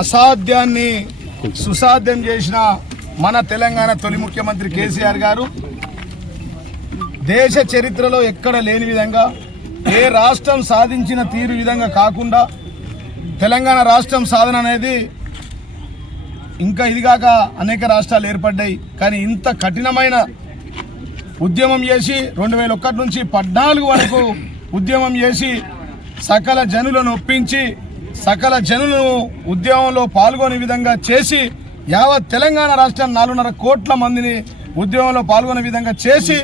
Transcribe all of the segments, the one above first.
అసాధ్యాన్ని సుసాధ్యం చేసిన మన తెలంగాణ తొలి ముఖ్యమంత్రి కేసీఆర్ గారు దేశ చరిత్రలో ఎక్కడ లేని విధంగా ఏ రాష్ట్రం సాధించిన తీరు విధంగా కాకుండా తెలంగాణ రాష్ట్రం సాధన అనేది ఇంకా ఇదిగాక అనేక రాష్ట్రాలు ఏర్పడ్డాయి. కానీ ఇంత కఠినమైన ఉద్యమం చేసి 2001 నుంచి 14 వరకు ఉద్యమం చేసి సకల జనులను ఒప్పించి సకల జనులను ఉద్యమంలో పాల్గొనే విధంగా చేసి యావత్ తెలంగాణ రాష్ట్రం 4.5 కోట్ల మందిని ఉద్యమంలో పాల్గొనే విధంగా చేసి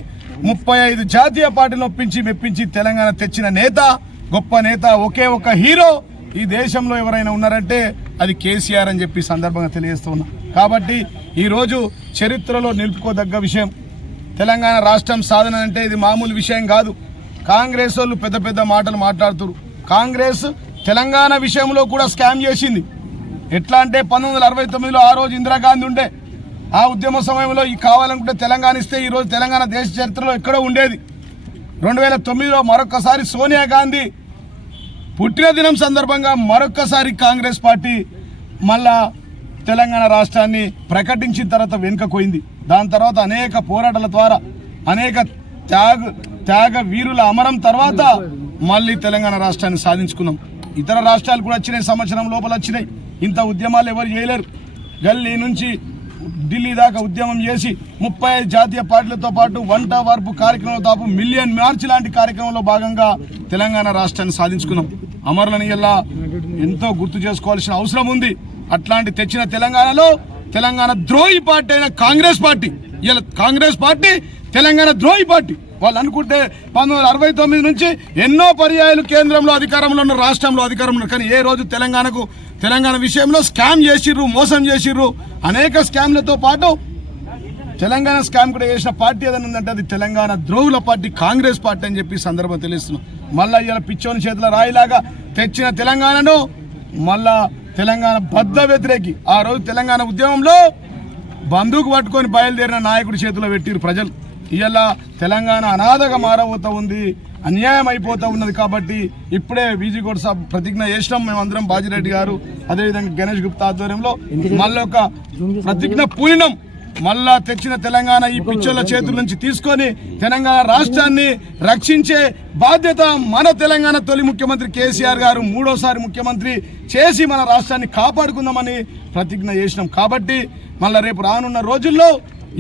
35 జాతీయ పార్టీలను ఒప్పించి మెప్పించి తెలంగాణ తెచ్చిన నేత, గొప్ప నేత, ఒకే ఒక హీరో ఈ దేశంలో ఎవరైనా ఉన్నారంటే అది కేసీఆర్ అని చెప్పి సందర్భంగా తెలియజేస్తూ ఉన్నా. కాబట్టి ఈరోజు చరిత్రలో నిలుపుకోదగ్గ విషయం. తెలంగాణ రాష్ట్రం సాధన అంటే ఇది మామూలు విషయం కాదు. కాంగ్రెస్ వాళ్ళు పెద్ద పెద్ద మాటలు మాట్లాడుతున్నారు. కాంగ్రెస్ తెలంగాణ విషయంలో కూడా స్కామ్ చేసింది. ఎట్లా అంటే 1969లో ఆ రోజు ఇందిరాగాంధీ ఉండే, ఆ ఉద్యమ సమయంలో ఈ కావాలనుకుంటే తెలంగాణ ఇస్తే ఈరోజు తెలంగాణ దేశ చరిత్రలో ఎక్కడో ఉండేది. 2009లో మరొకసారి సోనియా గాంధీ పుట్టిన దినం సందర్భంగా మరొకసారి కాంగ్రెస్ పార్టీ మళ్ళా తెలంగాణ రాష్ట్రాన్ని ప్రకటించిన తర్వాత వెనుకపోయింది. దాని తర్వాత అనేక పోరాటాల ద్వారా అనేక త్యాగ వీరుల అమరం తర్వాత మళ్ళీ తెలంగాణ రాష్ట్రాన్ని సాధించుకున్నాం. ఇతర రాష్ట్రాలు కూడా వచ్చినాయి, సంవత్సరం లోపల వచ్చినాయి. ఇంత ఉద్యమాలు ఎవరు చేయలేరు. గల్లీ నుంచి ఢిల్లీ దాకా ఉద్యమం చేసి 35 జాతీయ పార్టీలతో పాటు వంట వార్పు కార్యక్రమంతో పాటు మిలియన్ మార్చ్ లాంటి కార్యక్రమంలో భాగంగా తెలంగాణ రాష్ట్రాన్ని సాధించుకున్నాం. అమరులని ఇలా ఎంతో గుర్తు చేసుకోవాల్సిన అవసరం ఉంది. అట్లాంటి తెచ్చిన తెలంగాణలో తెలంగాణ ద్రోహి పార్టీ అయిన కాంగ్రెస్ పార్టీ, ఇలా కాంగ్రెస్ పార్టీ తెలంగాణ ద్రోహి పార్టీ. వాళ్ళు అనుకుంటే 1969 నుంచి ఎన్నో పర్యాయాలు కేంద్రంలో అధికారంలో ఉన్న, రాష్ట్రంలో అధికారంలో, కానీ ఏ రోజు తెలంగాణ విషయంలో స్కామ్ చేసిర్రు, మోసం చేసిర్రు. అనేక స్కామ్లతో పాటు తెలంగాణ స్కామ్ కూడా చేసిన పార్టీ ఏదైనా ఉందంటే అది తెలంగాణ ద్రోహుల పార్టీ కాంగ్రెస్ పార్టీ అని చెప్పి సందర్భం తెలుస్తున్నాం. మళ్ళా ఇలా పిచ్చోని చేతుల రాయిలాగా తెచ్చిన తెలంగాణను మళ్ళా తెలంగాణ బద్ద వ్యతిరేకి. ఆ రోజు తెలంగాణ ఉద్యమంలో బందూకు పట్టుకొని బయలుదేరిన నాయకుడి చేతిలో పెట్టిరు ప్రజలు. ఇవాళ తెలంగాణ అనాథగా మారబోతూ ఉంది, అన్యాయం అయిపోతూ ఉన్నది. కాబట్టి ఇప్పుడే బీజీగౌడ్ సాబ్ ప్రతిజ్ఞ చేసినాం మేమందరం, బాజిరెడ్డి గారు అదేవిధంగా గణేష్ గుప్తా ఆధ్వర్యంలో మళ్ళొక ప్రతిజ్ఞ పూనినం. మళ్ళా తెచ్చిన తెలంగాణ ఈ పిచ్చోళ్ళ చేతుల నుంచి తీసుకొని తెలంగాణ రాష్ట్రాన్ని రక్షించే బాధ్యత మన తెలంగాణ తొలి ముఖ్యమంత్రి కేసీఆర్ గారు 3వసారి ముఖ్యమంత్రి చేసి మన రాష్ట్రాన్ని కాపాడుకుందామని ప్రతిజ్ఞ చేసినాం. కాబట్టి మళ్ళా రేపు రానున్న రోజుల్లో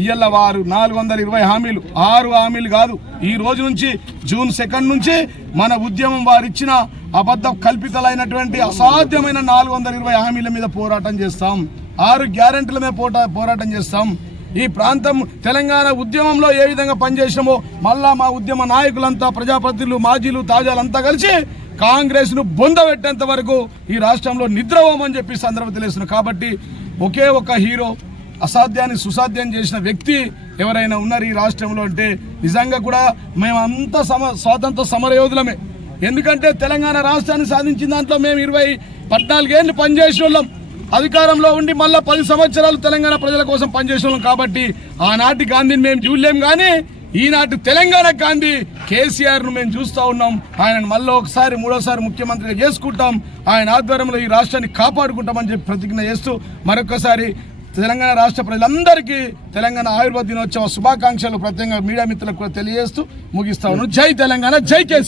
ఇవాళ వారు 420 హామీలు, 6 హామీలు కాదు, ఈ రోజు నుంచి జూన్ 2 నుంచి మన ఉద్యమం వారు ఇచ్చిన అబద్ధ కల్పితలైనటువంటి అసాధ్యమైన 420 హామీల మీద పోరాటం చేస్తాం. 6 గ్యారెంటీల మీద పోరాటం చేస్తాం. ఈ ప్రాంతం తెలంగాణ ఉద్యమంలో ఏ విధంగా పనిచేసినామో మళ్ళా మా ఉద్యమ నాయకులంతా, ప్రజాప్రతినిధులు, మాజీలు, తాజాలంతా కలిసి కాంగ్రెస్ ను బొందబెట్టేంత వరకు ఈ రాష్ట్రంలో నిద్రపోమని చెప్పి సందర్భం తెలుస్తున్నాం. కాబట్టి ఒకే ఒక హీరో, అసాధ్యాన్ని సుసాధ్యం చేసిన వ్యక్తి ఎవరైనా ఉన్నారు ఈ రాష్ట్రంలో అంటే నిజంగా కూడా మేమంతా స్వాతంత్ర సమరయోధులమే. ఎందుకంటే తెలంగాణ రాష్ట్రాన్ని సాధించిన దాంట్లో మేము 14 ఏళ్ళు పనిచేసిన వాళ్ళం. అధికారంలో ఉండి మళ్ళీ 10 సంవత్సరాలు తెలంగాణ ప్రజల కోసం పనిచేసిన వాళ్ళం. కాబట్టి ఆనాటి గాంధీని మేము చూడలేం, కానీ ఈనాటి తెలంగాణ గాంధీ కేసీఆర్ను మేము చూస్తూ ఉన్నాం. ఆయన మళ్ళీ ఒకసారి 3వసారి ముఖ్యమంత్రిగా చేసుకుంటాం. ఆయన ఆధ్వర్యంలో ఈ రాష్ట్రాన్ని కాపాడుకుంటామని చెప్పి ప్రతిజ్ఞ చేస్తూ మరొకసారి తెలంగాణ రాష్ట్ర ప్రజలందరికీ తెలంగాణ ఆయుర్వేద దినోత్సవ శుభాకాంక్షలు ప్రత్యేకంగా మీడియా మిత్రులకు కూడా తెలియజేస్తూ ముగిస్తా ఉన్నాను. జై తెలంగాణ, జై కేసీఆర్.